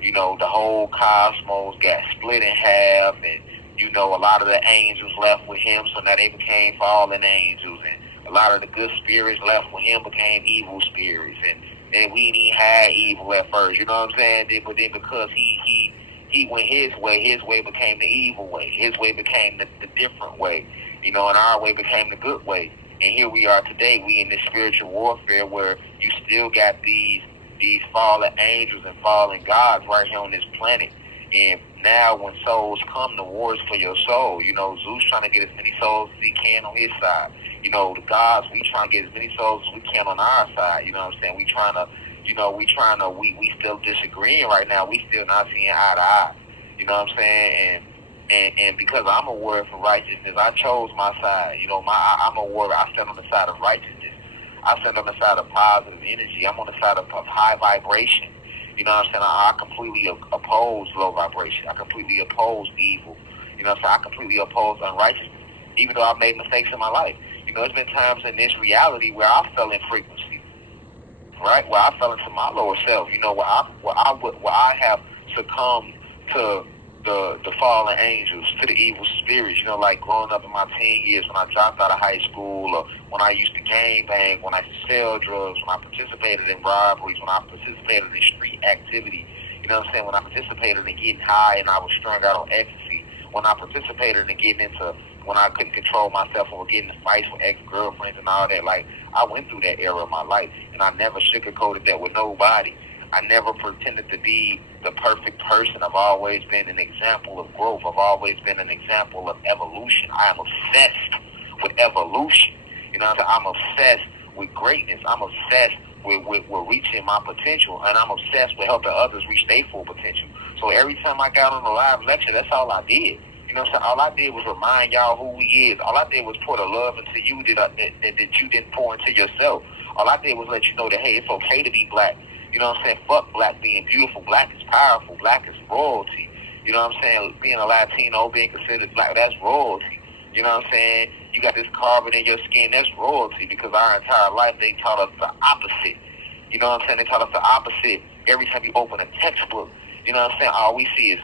The whole cosmos got split in half, and a lot of the angels left with him, so now they became fallen angels, and a lot of the good spirits left with him became evil spirits, and we didn't even have evil at first, you know what I'm saying? But then because he went his way became the evil way. His way became the different way, and our way became the good way. And here we are today. We in this spiritual warfare where you still got these fallen angels and fallen gods right here on this planet. And now when souls come, the wars for your soul. Zeus trying to get as many souls as he can on his side. The gods, we trying to get as many souls as we can on our side. You know what I'm saying? We still disagreeing right now. We still not seeing eye to eye. You know what I'm saying? And because I'm a warrior for righteousness, I chose my side. I'm a warrior. I stand on the side of righteousness. I stand on the side of positive energy. I'm on the side of high vibration. You know what I'm saying? I completely oppose low vibration. I completely oppose evil. You know what I'm saying? I completely oppose unrighteousness, even though I've made mistakes in my life. There's been times in this reality where I fell in frequency, right? Where I fell into my lower self. Where I have succumbed to the fallen angels, to the evil spirits. Like growing up in my teen years when I dropped out of high school, or when I used to gang bang, when I used to sell drugs, when I participated in robberies, when I participated in street activity. You know what I'm saying? When I participated in getting high and I was strung out on ecstasy. When I participated in getting into, when I couldn't control myself and was getting in fights with ex-girlfriends and all that. Like, I went through that era of my life, and I never sugarcoated that with nobody. I never pretended to be the perfect person. I've always been an example of growth. I've always been an example of evolution. I am obsessed with evolution. I'm obsessed with greatness. I'm obsessed with reaching my potential, and I'm obsessed with helping others reach their full potential. So every time I got on a live lecture, that's all I did. All I did was remind y'all who we is. All I did was pour the love into you that you didn't pour into yourself. All I did was let you know that, hey, it's okay to be black. You know what I'm saying? Fuck black being beautiful. Black is powerful. Black is royalty. You know what I'm saying? Being a Latino, being considered black, that's royalty. You know what I'm saying? You got this carbon in your skin, that's royalty, because our entire life they taught us the opposite. You know what I'm saying? They taught us the opposite. Every time you open a textbook, you know what I'm saying? All we see is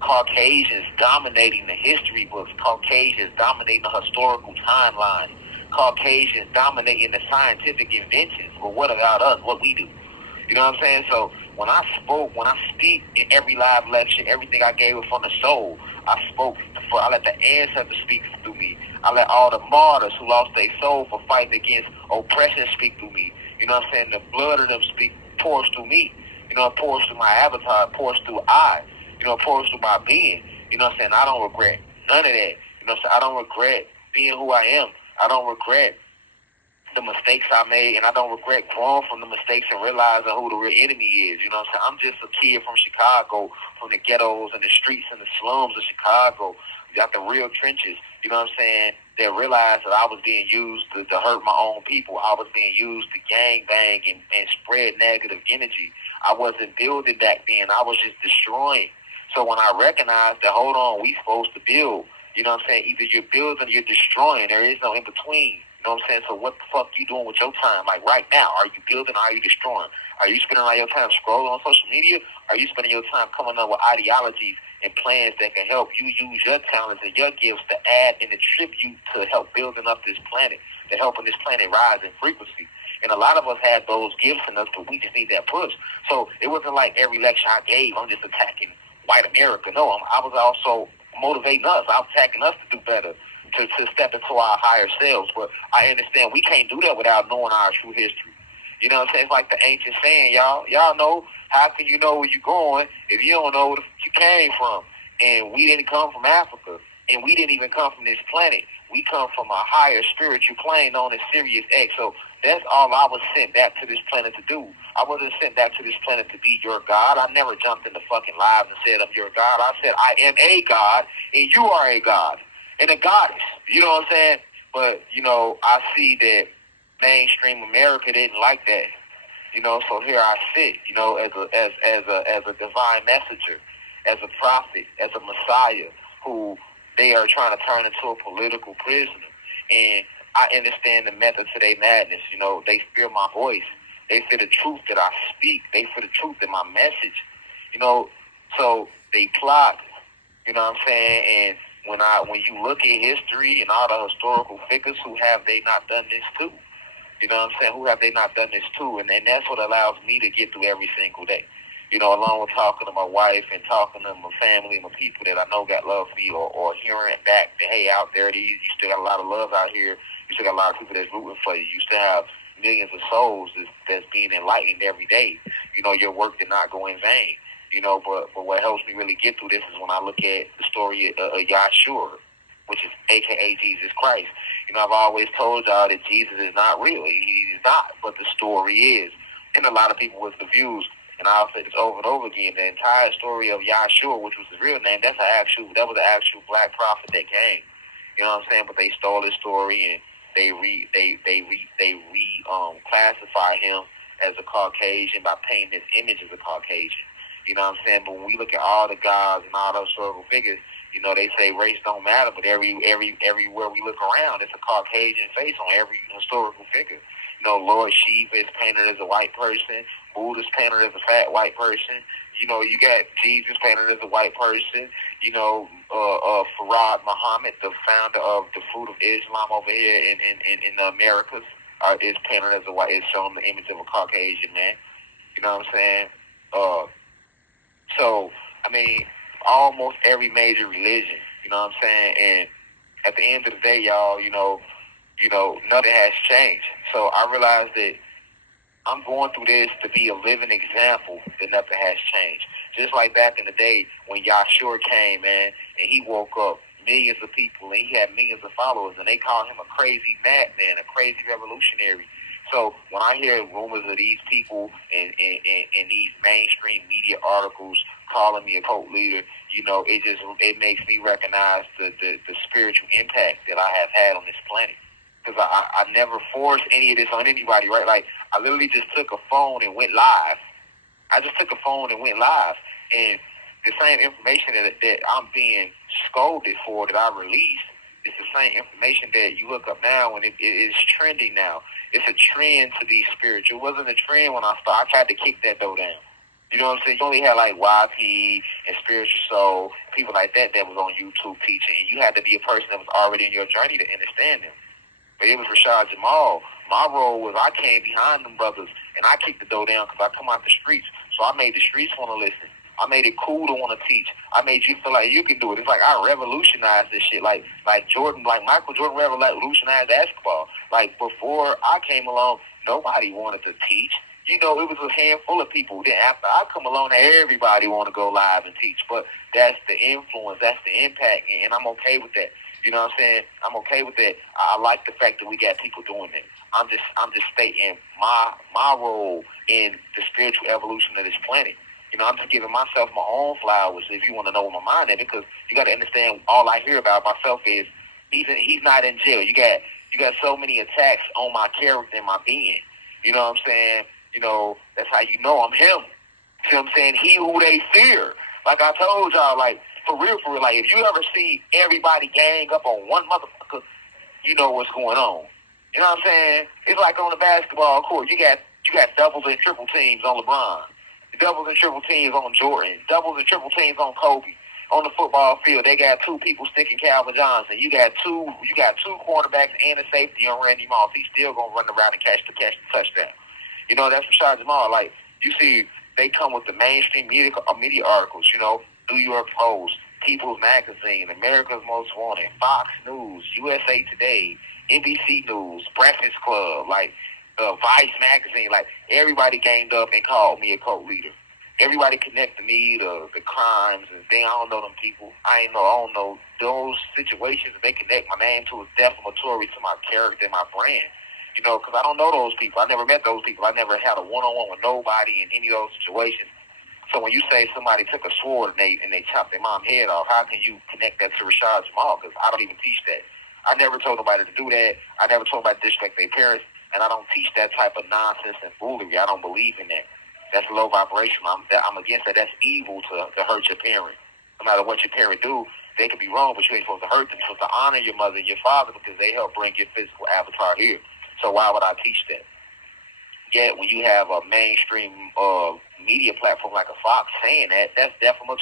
Caucasians dominating the history books, Caucasians dominating the historical timeline, Caucasians dominating the scientific inventions. But what about us? What we do? You know what I'm saying? So when I speak in every live lecture, everything I gave it from the soul. I let the ancestors speak through me. I let all the martyrs who lost their soul for fighting against oppression speak through me. You know what I'm saying? The blood of them pours through me. It pours through my avatar, it pours through I. It pours through my being. You know what I'm saying? I don't regret none of that. You know what I'm saying? I don't regret being who I am. I don't regret the mistakes I made, and I don't regret growing from the mistakes and realizing who the real enemy is. You know what I'm saying? I'm just a kid from Chicago, from the ghettos and the streets and the slums of Chicago, got the real trenches. You know what I'm saying? That realized that I was being used to hurt my own people. I was being used to gang bang and spread negative energy. I wasn't building back then. I was just destroying. So when I recognized that, hold on, we supposed to build. You know what I'm saying? Either you're building or you're destroying. There is no in between. You know what I'm saying? So what the fuck you doing with your time? Like right now, are you building or are you destroying? Are you spending all your time scrolling on social media? Or are you spending your time coming up with ideologies and plans that can help you use your talents and your gifts to add and attribute to help building up this planet, to helping this planet rise in frequency? And a lot of us had those gifts in us, but we just need that push. So it wasn't like every lecture I gave, I'm just attacking white America. No, I was also motivating us. I was attacking us to do better, to step into our higher selves. But I understand we can't do that without knowing our true history. You know what I'm saying? It's like the ancient saying, y'all know, how can you know where you're going if you don't know where you came from? And we didn't come from Africa, and we didn't even come from this planet. We come from a higher spiritual plane known as Sirius X. So that's all I was sent back to this planet to do. I wasn't sent back to this planet to be your God. I never jumped into fucking lives and said I'm your God. I said I am a God, and you are a God and a goddess. You know what I'm saying? But, I see that mainstream America didn't like that. So here I sit, as a divine messenger, as a prophet, as a Messiah, who they are trying to turn into a political prisoner. And I understand the method to their madness. They fear my voice. They fear the truth that I speak. They fear the truth in my message. You know, so they plot. You know what I'm saying? And when you look at history and all the historical figures, who have they not done this to? You know what I'm saying? Who have they not done this to? And that's what allows me to get through every single day. You know, along with talking to my wife and talking to my family and my people that I know got love for you, or hearing back that, hey, out there, you still got a lot of love out here. You still got a lot of people that's rooting for you. You still have millions of souls that's being enlightened every day. You know, your work did not go in vain. You know, but what helps me really get through this is when I look at the story of Yosua, which is AKA Jesus Christ. You know, I've always told y'all that Jesus is not real. He's not, but the story is. And a lot of people was confused. And I'll say this over and over again. The entire story of Yahshua, which was his real name, that was an actual black prophet that came. You know what I'm saying? But they stole his story and they classify him as a Caucasian by painting his image as a Caucasian. You know what I'm saying? But when we look at all the gods and all those historical figures, you know, they say race don't matter, but everywhere we look around, it's a Caucasian face on every historical figure. You know, Lord Shiva is painted as a white person. Buddha's painted as a fat white person. You know, you got Jesus painted as a white person. You know, Farad Muhammad, the founder of the Fruit of Islam over here in the Americas, is painted as a white. Is showing the image of a Caucasian man. You know what I'm saying? So, I mean, almost every major religion, you know what I'm saying? And at the end of the day, y'all, you know, nothing has changed. So I realized that I'm going through this to be a living example that nothing has changed. Just like back in the day when Yahshua came, man, and he woke up millions of people and he had millions of followers, and they called him a crazy madman, a crazy revolutionary. So when I hear rumors of these people in these mainstream media articles calling me a cult leader, you know, it makes me recognize the spiritual impact that I have had on this planet. Because I never forced any of this on anybody, right? Like, I literally just took a phone and went live. And the same information that I'm being scolded for that I released is the same information that you look up now, and it is trending now. It's a trend to be spiritual. It wasn't a trend when I started. I tried to kick that door down. You know what I'm saying? You only had like YP and Spiritual Soul, people like that was on YouTube teaching. And you had to be a person that was already in your journey to understand them. But it was Rashad, Jamal. My role was I came behind them brothers, and I kicked the door down because I come out the streets. So I made the streets want to listen. I made it cool to want to teach. I made you feel like you can do it. It's like I revolutionized this shit. Like Michael Jordan revolutionized basketball. Like, before I came along, nobody wanted to teach. You know, it was a handful of people. Then after I come along, everybody want to go live and teach. But that's the influence. That's the impact. And I'm okay with that. You know what I'm saying? I'm okay with that. I like the fact that we got people doing that. I'm just stating my role in the spiritual evolution of this planet. You know, I'm just giving myself my own flowers, if you want to know where my mind is, because you got to understand, all I hear about myself is he's not in jail. You got so many attacks on my character and my being. You know what I'm saying? You know, that's how you know I'm him. See what I'm saying? He who they fear. Like I told y'all, like, for real, like, if you ever see everybody gang up on one motherfucker, you know what's going on. You know what I'm saying? It's like on the basketball court. You got doubles and triple teams on LeBron. Doubles and triple teams on Jordan. Doubles and triple teams on Kobe. On the football field, they got two people sticking Calvin Johnson. You got two cornerbacks and a safety on Randy Moss. He's still gonna run around and catch the touchdown. You know, that's Rashad Jamal. Like, you see, they come with the mainstream media articles. You know, New York Post, People's Magazine, America's Most Wanted, Fox News, USA Today, NBC News, Breakfast Club, like Vice Magazine. Like, everybody ganged up and called me a cult leader. Everybody connected me to the crimes and things. I don't know them people. I don't know those situations that they connect my name to is defamatory to my character and my brand. You know, because I don't know those people. I never met those people. I never had a one-on-one with nobody in any of those situations. So when you say somebody took a sword and they chopped their mom's head off, how can you connect that to Rashad Jamal? Because I don't even teach that. I never told nobody to do that. I never told nobody to disrespect their parents, and I don't teach that type of nonsense and foolery. I don't believe in that. That's low vibration. I'm against that. That's evil to hurt your parent. No matter what your parent do, they could be wrong, but you ain't supposed to hurt them. You're supposed to honor your mother and your father because they help bring your physical avatar here. So why would I teach that? Yet when you have a mainstream media platform like a Fox saying that, that's defamatory